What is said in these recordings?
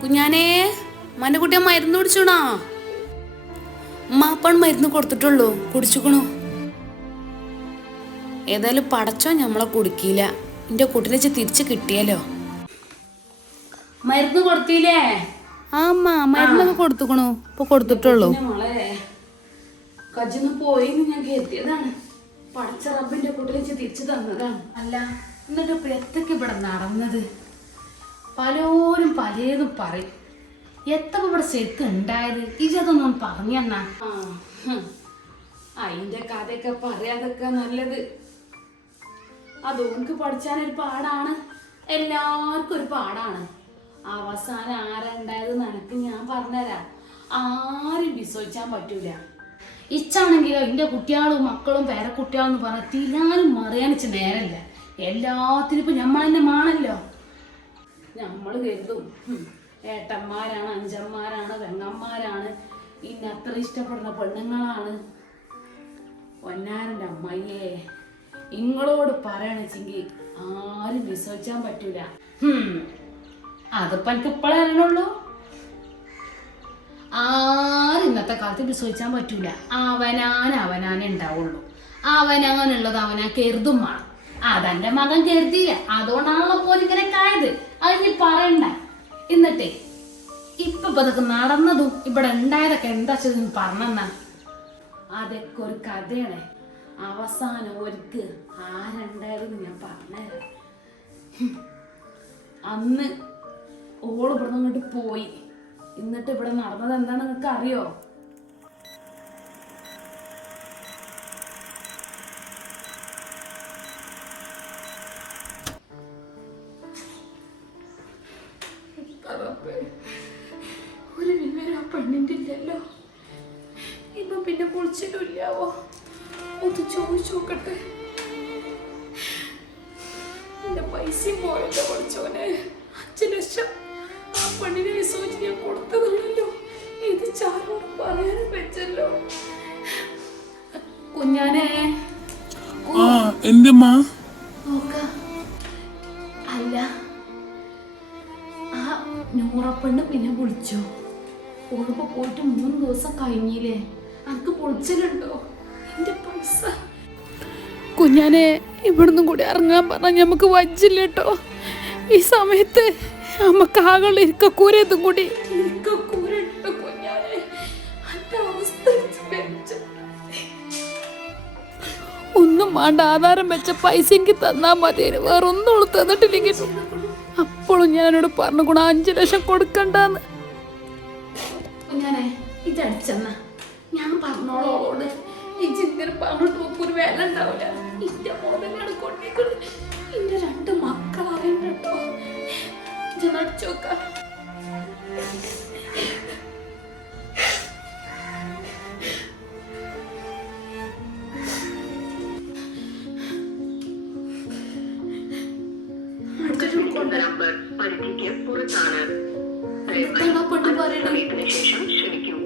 കുഞ്ഞാനേ മന്റെ കുട്ടിയെ മരുന്ന് കുടിച്ചോണോ? മാപ്പൺ മരുന്ന് കൊടുത്തിട്ടുള്ളൂ കുടിച്ചുക്കണു. ഏതായാലും പടച്ചോ ഞമ്മളെ കുടിക്കില്ല എന്റെ കുട്ടിനെ തിരിച്ചു കിട്ടിയല്ലോ മരുന്ന് കൊടുത്തില്ലേ? ആമ്മ മരുന്നൊക്കെ കൊടുത്തുക്കണു. ഇപ്പൊ കൊടുത്തിട്ടുള്ളൂ. കജിന്ന് പോയി ഞാൻ കരുതിയതാണ്. പടച്ച റബ്ബിന്റെ കുട്ടിനെ തിരിച്ചു തന്നതാണ്. അല്ല എന്നിട്ട് ഇപ്പൊ എത്തൊക്കെ ഇവിടെ നടന്നത്? പലരും പലതും പറയും. എത്ര ഇവിടെ ശരിക്കും ഉണ്ടായത്? ഇജതൊന്നും പറഞ്ഞെന്നാ അതിന്റെ കഥയൊക്കെ പറയാതൊക്കെ നല്ലത്. അതൊക്കെ പഠിച്ചാനൊരു പാടാണ്. എല്ലാവർക്കും ഒരു പാടാണ്. അവസാനം ആരുണ്ടായത് നിനക്ക് ഞാൻ പറഞ്ഞുതരാം. ആരും വിശ്വസിച്ചാൻ പറ്റൂല. ഇച്ചാണെങ്കിലോ എന്റെ കുട്ടികളും മക്കളും പേരക്കുട്ടികളും എന്ന് പറഞ്ഞാൽ മറിയാനിച്ച് നേരല്ല എല്ലാത്തിനും ഇപ്പൊ നമ്മൾ തന്നെ മാണല്ലോ. നമ്മൾ കരുതും. ഏട്ടന്മാരാണ് അഞ്ചന്മാരാണ് പെങ്ങന്മാരാണ്. ഇന്ന അത്ര ഇഷ്ടപ്പെടുന്ന പെണ്ണുങ്ങളാണ്. പൊന്നാരന്റെ അമ്മയെ ഇങ്ങളോട് പറയണെച്ചെങ്കിൽ ആരും വിശ്വസിച്ചാൻ പറ്റൂല. അതിപ്പോ എനിക്ക് ഇപ്പോഴേ അറിയണുള്ളൂ. ആരും ഇന്നത്തെ കാലത്ത് വിശ്വസിച്ചാൻ പറ്റൂല. അവനാൻ അവനാനേ ഉണ്ടാവുള്ളൂ. അവനാനുള്ളത് അവനാ കരുതും വേണം. അതെന്റെ മകൻ കരുതിയില്ല. അതുകൊണ്ടാണല്ലോ പോലെ ഇങ്ങനെ കായത്. അത് ഇനി പറയണ്ട. എന്നിട്ടേ ഇപ്പൊ ഇതൊക്കെ നടന്നതും ഇവിടെ ഉണ്ടായതൊക്കെ എന്താ ചെയ്ത് പറഞ്ഞെന്നാ. അതൊക്കെ ഒരു കഥയാണ്. അവസാനം ഒരുക്ക് ആരുണ്ടായതെന്ന് ഞാൻ പറഞ്ഞുതരാം. അന്ന് ഓൾ ഇവിടെ പോയി. എന്നിട്ട് ഇവിടെ നടന്നത് എന്താണെന്ന് നിങ്ങൾക്ക് അറിയോ ഇല്ലല്ലോ ഇപ്പൊ പിന്നെ കുളിച്ചിട്ടില്ലാവോ ഒന്ന് ചോദിച്ചു നോക്കട്ടെ. എന്റെ പൈസയും പോയല്ലോ പഠിച്ചോനെ അഞ്ചു ലക്ഷം ആ പെണ്ണിനെ വിശ്വസിച്ച് ഞാൻ കൊടുത്തതാണല്ലോ. ഇത് ചാരോട് പറയാനും വെച്ചല്ലോ കുഞ്ഞാനെ. ആ എന്റെ മാ നോക്ക. അല്ല. ആ നൂറപ്പെണ്ണ് പിന്നെ വിളിച്ചോ. ഓളിപ്പോ പോയിട്ട് മൂന്ന് ദിവസം കഴിഞ്ഞില്ലേ? അനക്ക് പൊളിച്ചലുണ്ടോ? എന്റെ പൈസ. കുഞ്ഞാനെ ഇവിടുന്ന് കൂടി ഇറങ്ങാൻ പറഞ്ഞ നമുക്ക് വജ്ജില്ല കേട്ടോ ഈ സമയത്ത് നമുക്ക് ആകെ ഇരിക്കൂര ഇതും കൂടി. ഒന്നും വേണ്ട ആധാരം വെച്ച പൈസ എനിക്ക് തന്നാൽ മതി. വേറൊന്നും തന്നിട്ടില്ലെങ്കിൽ അപ്പോഴും ഞാൻ എന്നോട് പറഞ്ഞു കൂടാ അഞ്ചു ലക്ഷം കൊടുക്കണ്ടെന്ന്. ഞാനേ ഇതടിച്ചെന്ന ഞാൻ പറഞ്ഞോളോട് ഈ ചിന്തന പറഞ്ഞിട്ട് നോക്കും ഒരു വില ഉണ്ടാവില്ല. ഇന്റെ മോതലാണ് കൊണ്ടേക്കുന്നത് ഇന്റെ രണ്ട് മക്കൾ അറിയണ്ട കേട്ടോ സമയത്തിന് ശേഷം ക്ഷണിക്കൂ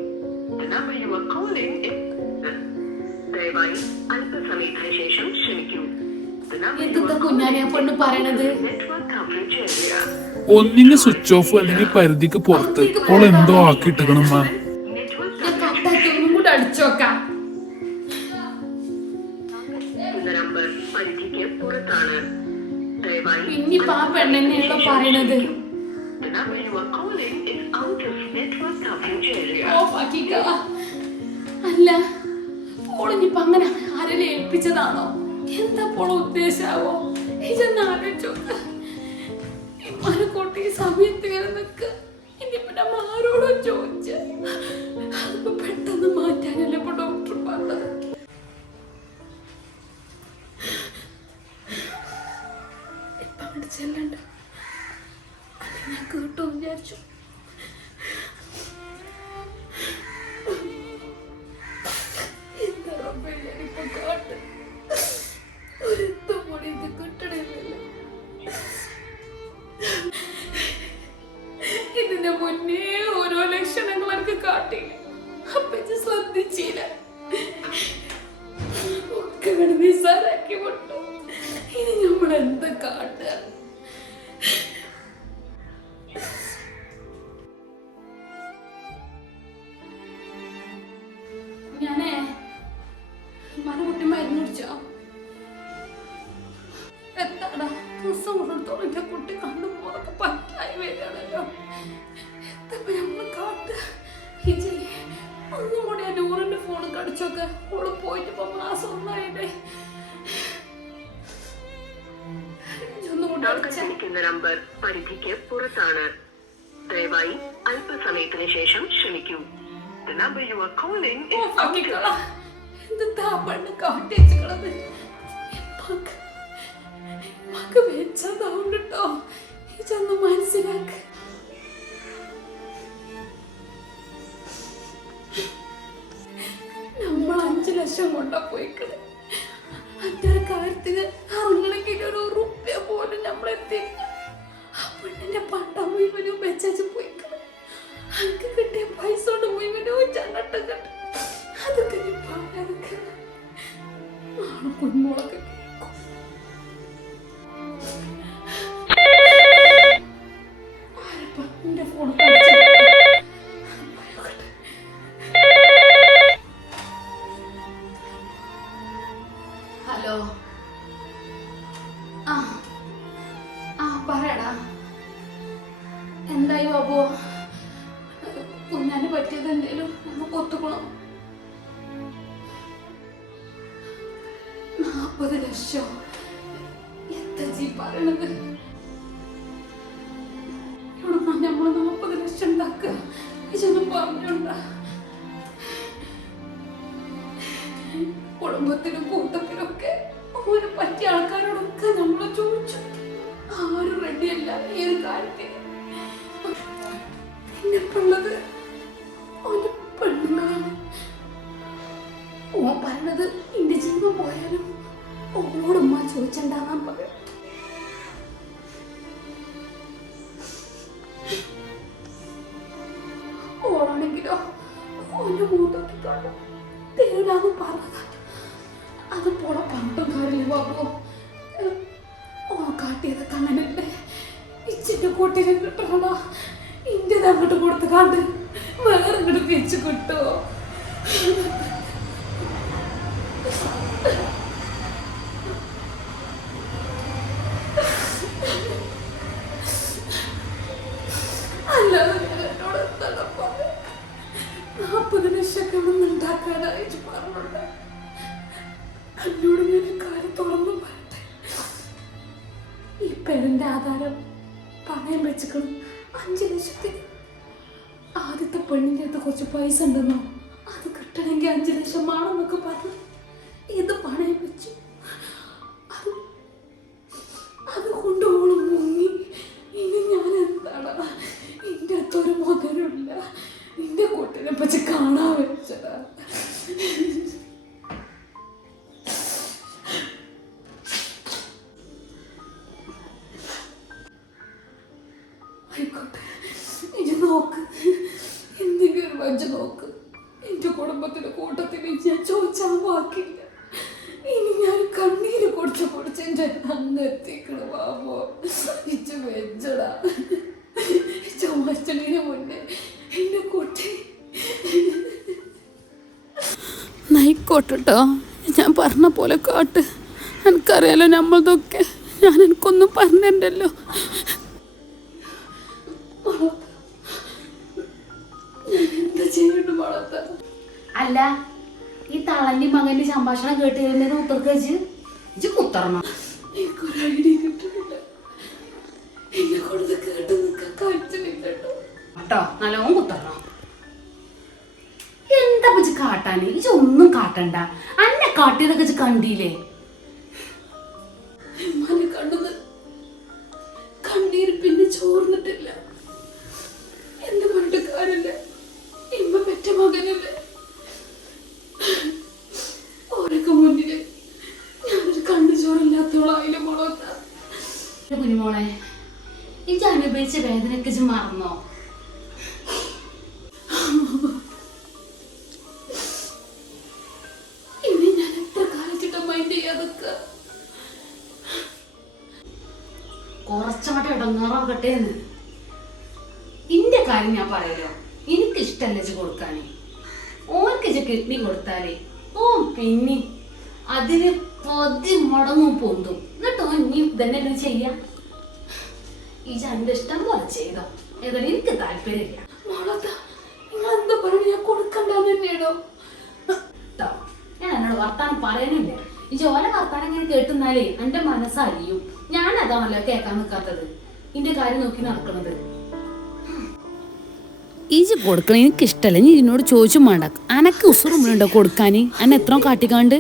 The number you are calling is ദയവായി അല്പസമയത്തിന് ശേഷം ക്ഷണിക്കൂ കുഞ്ഞാനെ പറയണത്. ഒന്നിങ്ങ് സ്വിച്ച് ഓഫ് അല്ലെങ്കിൽ പരിധിക്ക് പുറത്ത്. ഓൾ എന്തോ ആക്കി മാ. Network ഞാൻ കട്ടാക്കി ഒന്നും കൂടെ അടിച്ചോക്കാം എന്ന നമ്പർ പരിധിക്ക് പുറത്താണ്. ദയവായി പിന്നിപ്പോ ആ പെണ്ണെന്നെയാണല്ലോ പറയണത്? അല്ല അപ്പോൾ ഇനിയിപ്പങ്ങനെ ആരെ ഏൽപ്പിച്ചതാണോ? എന്താ പോളോ ഉദ്ദേശാവോ നിസ്സാരാക്കി വിട്ടു. ഇനി നമ്മൾ എന്താ കാട്ടുക അടിച്ചാ വിളിക്കുന്ന നമ്പർ പരിധിക്ക് പുറത്താണ്. ദയവായി അല്പസമയത്തിന് ശേഷം ശ്രമിക്കൂ The number you are calling is out of എന്ത് താപ്പണ്ണ് കാട്ടി വെച്ചിക്കണത് മക്ക് മക്ക് വെച്ചതാവും കേട്ടോ ഇതൊന്ന് മനസ്സിലാക്ക്. നമ്മൾ അഞ്ചു ലക്ഷം കൊണ്ടാ പോയിക്കളെ. അന്റെ കാര്യത്തിന് അറങ്ങണമെങ്കിൽ ഒരു റുപ്യ പോലും നമ്മളെത്തിയില്ല ജീ പറയണത്. ഇവിടെ നമ്മൾ ഓരോ പറ്റിയ ആൾക്കാരോടൊക്കെ നമ്മൾ ചോദിച്ചു. ആരും റെഡിയല്ല ഈ ഒരു കാര്യത്തിന് അത് പോളെ പണ്ടും കാര്യമില്ല ബാബു ഓ കാട്ടിയതൊക്കെ അങ്ങനല്ലേ. ഇച്ചിന്റെ കൂട്ടിനെ കിട്ടണോ ഇന്ത്യത് അങ്ങോട്ട് കൊടുത്ത് കണ്ട് വേറെ ഇങ്ങോട്ട് വെച്ച് കിട്ടുമോ അല്ലാതെ ഞാൻ എന്നോട് നാൽപ്പത് ലക്ഷമൊക്കെ ഉണ്ടാക്കാനായിട്ട് തുറന്നു ഈ പെണ്ണിന്റെ ആധാരം പണയം വെച്ചിക്കണം അഞ്ച് ലക്ഷത്തിന്. ആദ്യത്തെ പെണ്ണിന്റെ അടുത്ത് കുറച്ച് പൈസ ഉണ്ടെന്നോ? അത് കിട്ടണമെങ്കിൽ അഞ്ച് ലക്ഷം വേണമെന്നൊക്കെ പറഞ്ഞു ഇത് ആയിക്കോട്ടെ ഇനി നോക്ക്. എന്തെങ്കിലും വഞ്ച നോക്ക്. എന്റെ കുടുംബത്തിന്റെ കൂട്ടത്തിൽ ഞാൻ ചോദിച്ചാൽ വാക്കില്ല. ഇനി ഞാൻ കണ്ണീര് കൊടുത്ത് കുടിച്ച് എന്റെ അങ്ങ് എത്തിക്കണം ബാബോ. ഇച്ച വെച്ചടാ. ഇച്ച മറ്റണിന് മുന്നേ എന്നെ കൂട്ടി. നയിക്കോട്ടോ ഞാൻ പറഞ്ഞ പോലെ കാട്ട്. എനിക്കറിയാലോ നമ്മളതൊക്കെ ഞാൻ എനിക്കൊന്നും പറഞ്ഞല്ലോ സംഭാഷണം കേട്ട് കഴിഞ്ഞാൽ ഉത്തർക്ക് വെച്ച് ഇജ്ജ് കുത്തറണം. കേട്ട് നല്ലോണം കുത്തറണം. എന്താ ഇജ്ജ് കാട്ടാന്? ഇജ്ജ് ഒന്നും കാട്ടണ്ട. അന്നെ കാട്ടിയതൊക്കെ ഇജ്ജ് കണ്ടില്ലേ? കണ്ടത് കണ്ണീര് പിന്നെ ചോർന്നിട്ടില്ല. കുറച്ചങ്ങോട്ട് ഇടങ്ങാറാകട്ടെ എന്ന്. ഇന്റെ കാര്യം ഞാൻ പറയലോ എനിക്ക് ഇഷ്ടമല്ല ഇജ്ജ് കൊടുക്കാനേ. ഓർക്ക് ഇജ്ജ് കിഡ്നി കൊടുത്താലേ ഓ പിന്നെ അതിന് പതി മുടങ്ങും പൊന്തും. എന്നിട്ട് ഓൻ നീ ഇതന്നെ ചെയ്യാം? ഈ എന്റെ ഇഷ്ടം പോലെ ചെയ്തോ. ഏതായാലും എനിക്ക് താല്പര്യമില്ല. മോളത്ത നിങ്ങൾ എന്താ പറയുക ഞാൻ കൊടുക്കണ്ടെന്ന് തന്നെയാണോ? ഞാൻ എന്നോട് വർത്താനം പറയുന്നില്ല ഈ ജോല വർത്താനം ഇങ്ങനെ കേട്ടുന്നാലേ എന്റെ മനസ്സറിയും ഞാൻ അതാണല്ലോ കേൾക്കാൻ നിൽക്കാത്തത് ഇന്റെ കാര്യം നോക്കി നടക്കണത്. ഈജി കൊടുക്കണ എനിക്ക് ഇഷ്ടമല്ല നീ ഇതിനോട് ചോദിച്ചും വേണ്ട അനക്ക് ഉസുറുമ്പോഴുണ്ടോ കൊടുക്കാൻ അന്നെ എത്ര കാട്ടിക്കാണ്ട്.